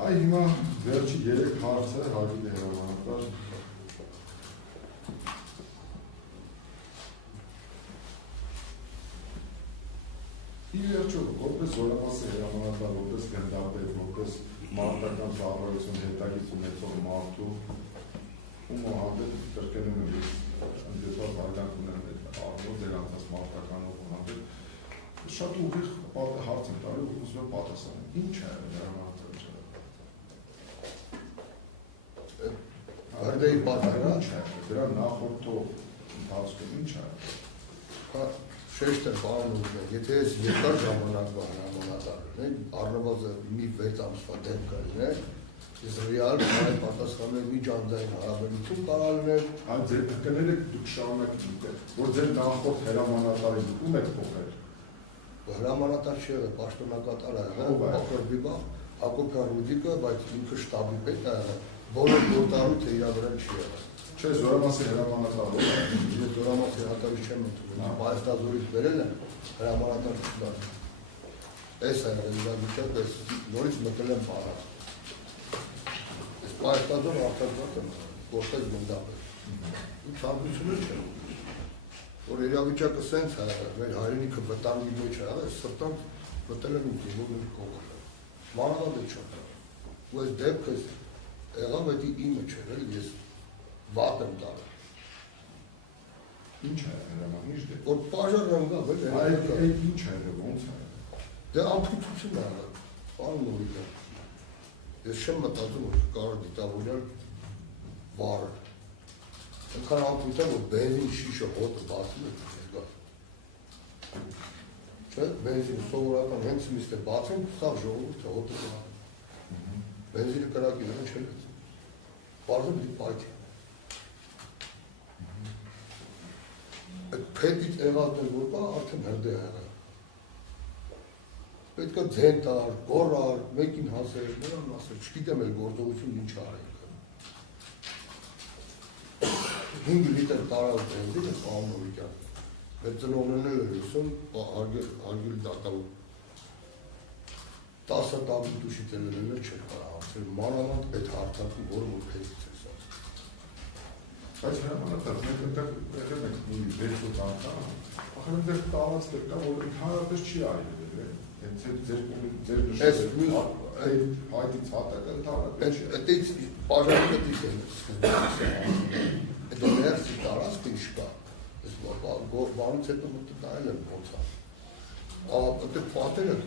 Այ հիմա վերջի 3 հարցը Հակի հրամանատար ի վերջո, որպես զորամասի հրամանատար, որպես գնդապետ, որպես մարտական ծառայություն հետագից ունեցող մարդու ում հանդեպ կրկնում եմ ընդդեպված հարգանք ունեմ առնով դեր անցած մարտականով հանդեպ շատ ուղիղ հարց եմ տալու ու ուզում եմ պատասխանել ինչ է հրամանատարը Արդեի պատահը ինչ է դրա նախորդող ընթացքում ինչ է շեշտ է պարոն ուզում եթե ես երկար ժամանակվա հրամանատար ունենք առնվազն մի 6 ամսվա դեպք կլիներ ես ռեալ այդ պատասխանել միջանձային հարաբերություն կարող լիներ այդ ձեր կներեք դուք շարունակում եք որ ձեր նախորդ հրամանատարին ում եք փոխել հրամանատար չի եղել պաշտոնակատար ա եղել Ակրբիբա Հակոբյան Ռուդիկը բայց ինքը շտաբի պետ ա եղել բոլոր գործառույթը թե իր վրա չի եղել չէ զորամասի հրամանատար ես զորամասի հրամանատարի չեմ ընդունել Պայաստազորից բերել են հրամանատար չդար այս է եղել իրավիճակը ես նորից մտել եմ բառը ես Պայաստազոր արտադրած եմ գործել գնդապետ ու ցանկությունը չեմ որ իրավիճակը սենց է մեր հայրենիքը վտանգի մեջ է ես սրտանց մտել եմ ինձ որ մի կողը մանավանդ չեմ ու այս դեպքը եղավ էդի իմը չէր ես վատ եմ տարել ինչ է հրաման ինչ դեպք որ պաժարն ընկավ այդ ինչ է ոնց է դե ամփոփություն է պարոն Նորիկյան ես չեմ մտածում որ կարող դիտավորյալ վառը այնքան ամփոփություն որ բենզին շիշը հոտը բացում է չէ բենզին սովորական հենց միստ է բացում սա ժողովուրդը հոտը բենզինը կրակի դրան չեն պարզը պիտի պայթի այդ փետից եղածն որ կա արդեն հրդե եղել պետք է ձեն տար, գոռար, մեկին հասեր, նրան ասեր, չգիտեմ էլ գործողություն ինչ արենք 5 լիտր տարավ բենզինը պարոն Նորիկյան մեր ծնողներն էլ էր լսում արգել դատավոր 10 տարի դուշի տելերել չէր կարող ասել մանավանդ այդ հարթակում որ փետից է սա բայց հրամանատար մենք այնտեղ եղել ենք մի 6-8 անգամ ախր այնտեղ տալած կա որ ընդհանրապես չի արել ձեր նշել հայտից հատակը ընդհանրապես այդից պաժարետից են այդ ներսի տարածքը ինչ կա ես բանից հետո մտնել եմ ոնց է այդտեղ պատերը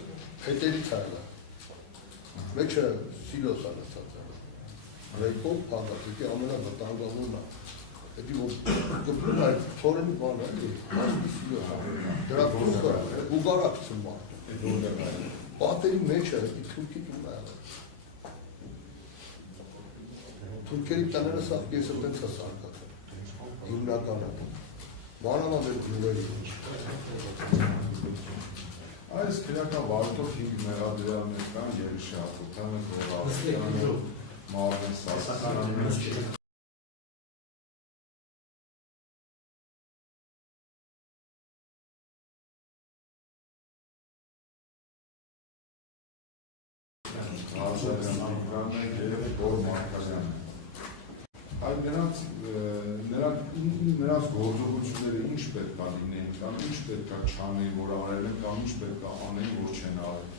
հետերից է եղել մեջը սիլոս է լսած ռեյքով փակած դեպի ամենավտանգավորն է Էդի որ գտնվում է թորենի բանը էլի մասի սիլոս դրա դուրսը ուղղարակցում մարդու պատերի մեջ է թուրքի տունը եղել թուրքերի տները սա կեսը տենց է սարկացել հիմնականը մանավանդ է գյուղերի այս քրեական վարդով 5 մեղադրյալներ կան Երիշի Հակոբյանը, Զորավարյանը, Մարմեն Սարգսյանը Այդ նրանց գործողությունները ինչ պետք է լինեն, կամ ինչ պետք է չանեն, որ արել են, կամ ինչ պետք է անեն, որ չեն արել։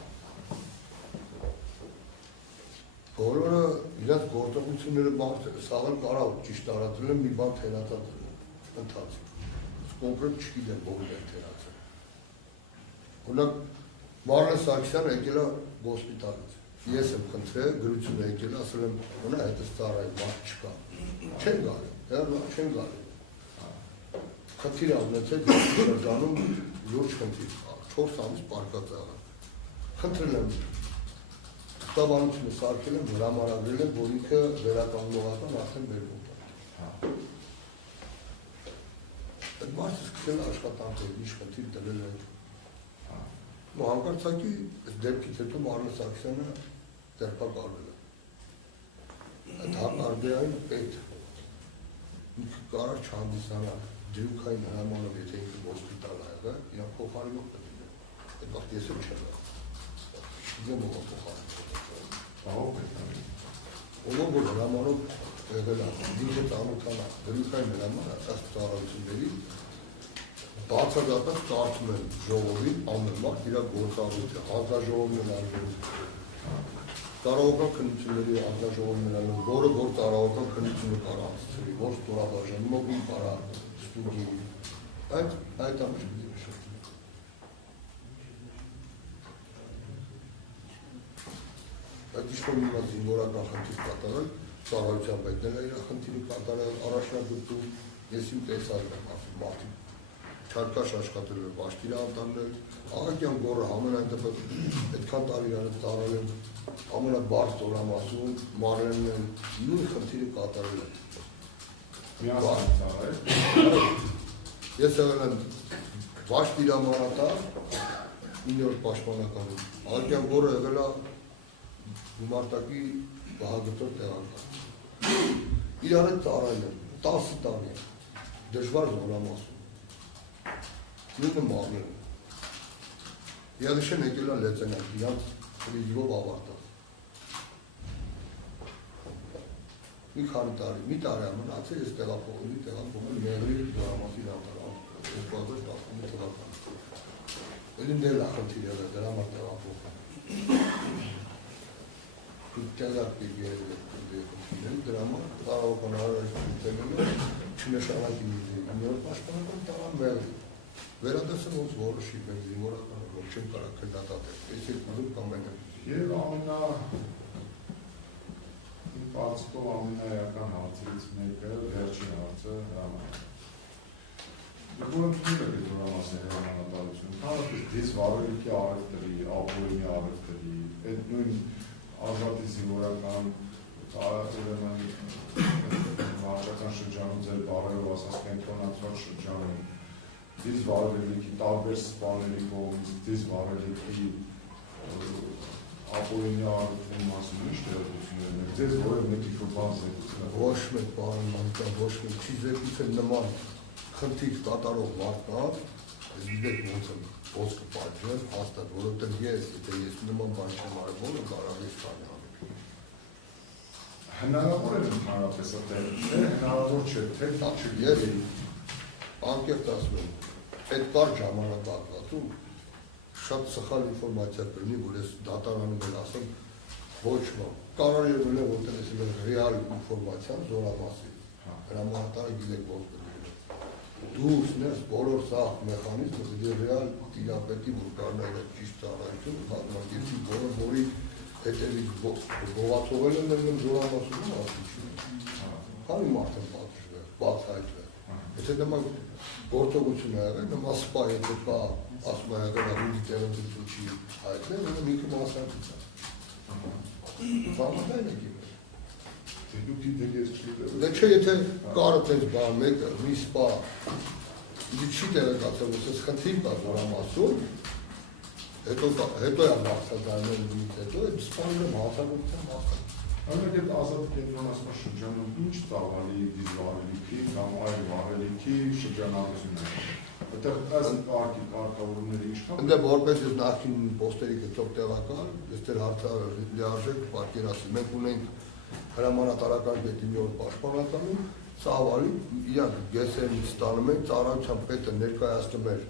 Բոլորը իրաց գործողությունները սաղել կարող ճիշտ տարածել են մի բան թերացած ընթացիկ։ Կոնկրետ չգիտեմ ով է թերացել։ Օրինակ Մարմեն Սարգսյանը եկել է հոսպիտալից։ Ես եմ խնդրել, գրություն եկել, ասել եմ, հոնա հետս ծառայել, մարդ չկա։ Չեն գալի, չեն գալի։ Խնդիր ունեցել շրջանում լուրջ խնդիր, 4 ամիս պարկած եղել։ Խնդրել եմ, ստաբանությունը սարքել եմ, հրամանագրել եմ, որ ինքը վերականգնողական արդեն մեր մոտ է։ Այդ մարդը սկսել է աշխատանքել, ինչ խնդիր դրել է։ Ու հանկարծակի դեպքից հետո Մարմեն Սարգսյանը ձերբակալվել է։ Այդ արգելային պետ ինքը կարող չհանդիսանալ դրուքային հրամանով, եթե ինքը հոսպիտալ է եղել, իրան փոխարինող պետք է։ Այդ վաղ ես եմ չեմ եղել։ Չգիտեմ ով փոխարինող։ Ահա պետք է։ ով որ հրամանով եղել է, ինքը ծանոթանա, դրույքային հրամանը ըստ ծառայությունների բացարձակապես կարծում են ժողովին ամեն մարդ իր գործառույթը, հանձնաժողովն արվում ծառայական քննությունների հանձնաժողովն արվում, որը որ ծառայական քննությունը կարա անցնի, որ ստորաբաժանում ով կարա ստուդիի, այդ ամեն ինչ այդ ինչ-որ մի մատ զինվորական խնդիր կատարել, ծառայության պետնել է իր խնդիրը կատարել, առաջնագծում, ես իմ տեսարն եմ ասում, մարդիկ չարկաշ աշխատել է բաշտիրա անդամներ, աղակյան գորը համենայն դեպս այդքան տարիները ծառայել են, ամենաբարձ օրամասում, մարերն են, նույն խնդիրը կատարել են։ Միասին ծառայել։ Ես եղել եմ բաշտիրա մանատար, 9-րդ պաշտպանականում, աղակյան գորը եղել է գումարտակի բահագծոր տեղանքան։ Իրար հետ ծառայել են, 10 տարի են, դժվար զորամասում։ Նույնը մարմին է։ Եղիշեն եկել է լեցենակ, իրանց լիզվով ավարտած։ Մի քանի տարի, մի տարի ամնացել ես տեղափոխել մեղրի զորամասի նավտարան, 2015 թվական։ Էլին դել է խնդիր եղել, դրա համար տեղափոխել։ Տեղակ պիտի եղել է խնդիրել, դրա համար ծառայական հարարաշտությունները չնշանակի նոր պաշտպանական տարան մեղրի։ Վերադասել ոնց որոշի մենք զինվորականը, որ չեն կարող քննադատել, այս էլ ուզում կամ են։ Եվ իմ կարծիքով ամենաերական հարցերից մեկը վերջին հարցը հրամանն է։ Դուք դրամասի հրամանատարություն, հանրապես դիզ վարելիքի առևտրի, ապօրինի առևտրի, այդ նույն ազատի զինվորական ուրեմն վարչական շրջանում ձեր բարերով ասած կենտրոնացված շրջանում դիզ վարելիքի տարբեր սպաների կողմից դիզ վարելիքի ապօրինի առևտրի մասին ինչ տեղեկություններ ունեք, ձեզ որևէ մեկի բան զեկուցել։ Ոչ մեկ բան մանքա, ոչ մեկ չի զեկուցել նման խնդիր կատարող մարդկանց, ես գիտեք ոնց եմ ոսկը պատժել, հաստատ, որովհետև եթե ես նման բան չեմ արել, որը կարող է ստանալ։ Հնարավոր է ընդհանրապես այդտեղ, հնարավոր չէ, թե ես անկեղծ ասում եմ, այդ կարճ ժամանակահատվածում շատ սխալ ինֆորմացիա կլինի, որ ես դատարանում եմ ասեմ ոչ ոք։ Կարող է լինել, որտեղ ես ռեալ ինֆորմացիան զորամասի, հրամանատարը գիտեք ոնց կլինի։ Դուրս ներս բոլոր սա մեխանիզմը դե ռեալ տիրապետի, որ կարողանա ճիշտ ծառայություն հատվածի բոլոր որի հետևից գովացողել են նույն զորամասում ասում։ Քանի մարդ են պատժվել, բացահայտվել։ Եթե նման գործողություն եղել, նման սպա եթե կա, ասում է եղել հույզի տեղեկություն չի հայտնել, ուրեմն ինքը մասնակցության։ Բանական է գիտել։ Դուք գիտեք ես չի դեռ։ Դե չէ, եթե կարը տես բան մեկը, մի սպա, չի տեղեկացել, որ ես խնդիր կա զորամասում, հետո է մարդադարներ ունից հետո, այդ սպանում եմ հասարակության մասը։ Այնեք այդ ազատ կենտրոնացման շրջանում ինչ ծավալի դիզ վարելիքի կամ այլ վարելիքի շրջանառություն է։ Այդտեղ այս կարգավորումները ինչքան։ Ընդ որպես ես նախին պոստերի գծով տեղակալ, ես դեր հարցը լիարժեք պատկերացրի։ Մենք ունենք հրամանատարական պետի մի օր պաշտպանականում, ծավալի իրանք գեսերից ստանում են, ծառայության պետը ներկայացնում էր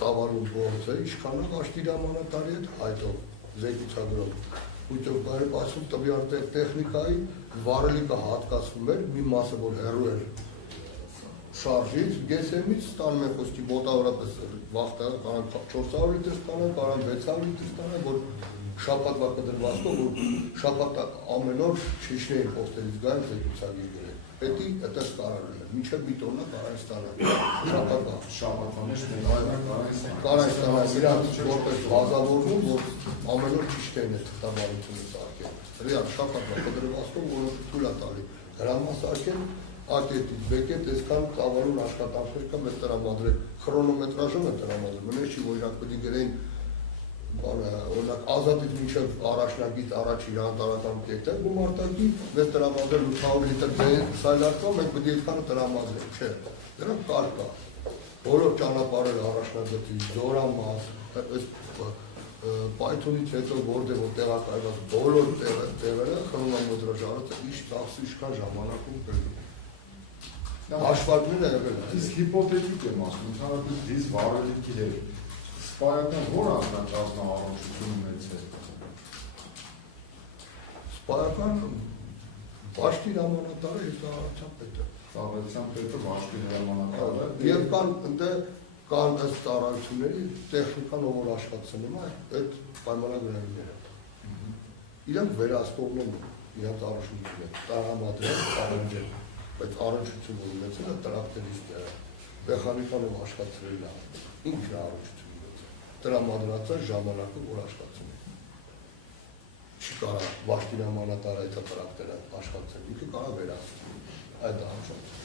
ծավալում գործը, ինչքան աշտիր հրամանատարի հետ հայտով, զեկուցագրով։ Ուտով բարև ասում տվյալ տեխնիկայի վարելիքը հատկացվում էր, մի մասը որ հեռու էր շարժից, գեսեմից ստանում են խոսքի մոտավորապես վաղտեղը կարան 400 լիտր ստանան, կարան 600 լիտր ստանան, որ շաբաթվա կդրվածքով, որ շաբաթ ամեն օր չիշնեին պոստերից գային զեկուցագիր գրել։ Պետի այդպես կարարել է, մինչև մի տոննա կարան ստանան, շաբաթվա մեջ կարան ստանան, իրանց որպես բազավորվում, որ ամեն օր չիշնեին է թղթաբանությունը սարքել։ Ռեալ շաբաթվա կդրվածքով, որ թույլ է տալի հրաման սարքել, ատետից բեկետ այսքան ծավալուն աշխատանքներ կա մեզ տրամադրել, խրոնոմետրաժում է տրամադրել, մնես չի, որ իրանք պետք է գրեին օրինակ ազատից մինչև առաջնագից առաջ իր անտարական կետը գումարտակի մեզ տրամադրել 800 լիտր սայլարկա, մենք պետք է այդքանը տրամադրել, չէ, դրանք կարգ կա, բոլոր ճանապարհերը առաջնագծի, զորամաս, պայթունից հետո որտեղ տեղակայված բոլոր տեղերը խնամոդրաժարը ինչ ծախսի ինչքան ժամանակում կրում։ Հաշվարկները եղել է։ Իսկ հիպոթետիկ եմ ասում, ընդհանրապես դիզ վարելիքի հետ սպայական որ ազգաճանձնա առողջություն ունեցել։ Սպայական Վաշտի հրամանատարը եւ ծառայության պետը։ Ծառայության պետը Վաշտի հրամանատարը Եվ կան ըստ ծառայությունների տեխնիկան ով որ աշխատում է այդ պայմանագրերները։ Իրանք վերահսկողն են իրանք առողջությունը, տարամադրել, պարանջել, բայց առողջությունը ունեցել է տրակտորիստը, մեխանիկանով աշխատել է, ինքն է առողջություն ունեցել։ Տրամադրած է ժամանակը որ աշխատում է։ Չի կարա Վաշտի հրամանատարը այդ տրակտորը աշխատել, ինքը կարա վերահսկել այդ առողջությունը։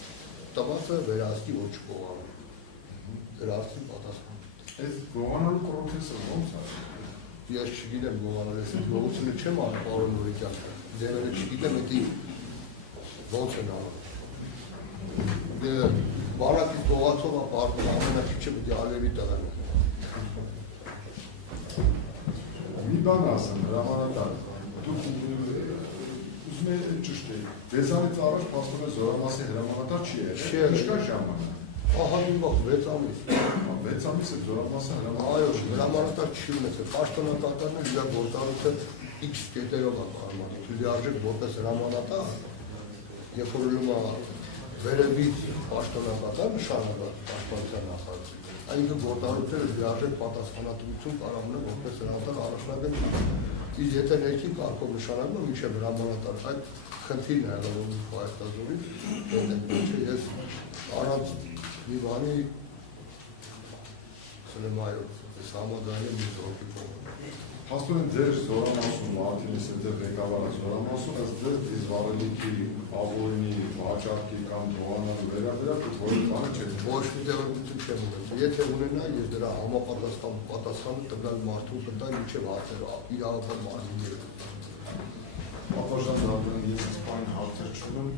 Տված է վերահսկի ոչ կողանում։ Դրաստի պատասխան։ Այս գողանալու պրոցեսը ո՞նց է։ Ես չգիտեմ գողանել, ես այդ գողությունը չեմ արել պարոն Նորիկյան։ Ձևերը չգիտեմ էդի ոնց են արել։ Բանակից գողացող ապարտում ամենակիչը պիտի ալևի տղան է։ Մի բան ասեմ, հրամանատար, դուք ուզում եք ճիշտ եք, դեզանից առաջ պաստոր է զորամասի հրամանատար չի եղել, ինչքան ժամանակ։ Ահա մի բախ 6 ամիս։ 6 ամիս է զորամասը հրամանատար։ Այո, հրամանատար չի ունեցել, պաշտոնակատարն իր գործառույթը X կետերով է կարմանում, թույլարժեք որպես հրամանատար, երբ որ ելում է վերևից պաշտոնակատար նշանակված պաշտպանության նախարարություն, այնինքն գործառույթները լիարժեք պատասխանատվություն կարող ունեն որպես հրամանատար առաջնագծում։ Իսկ եթե ներքին կարգով նշանակվում մինչև հրամանատար, այդ խնդիրն է եղել Հայաստանից, ես առանց մի բանի սնեմայով, ես համաձայն եմ մի զորքի կողմը։ Պաստորեն ձեր զորամասում, Մարտինիս հետ ղեկավարը զորամասում, ըստ ձեր դիզվառելիքի, ավոյնի, վաճառքի կամ գողանալու վերաբերյալ որոշ բանը չեք։ Ոչ մի տեղեկություն չեմ ունեցել։ Եթե ունենա, ես դրա պատասխանը տվյալ մարդուն կտա մինչև հարցեր իրավական մարմինները։ Ապաժան դարձան ես սպայն հարցեր չունեմ,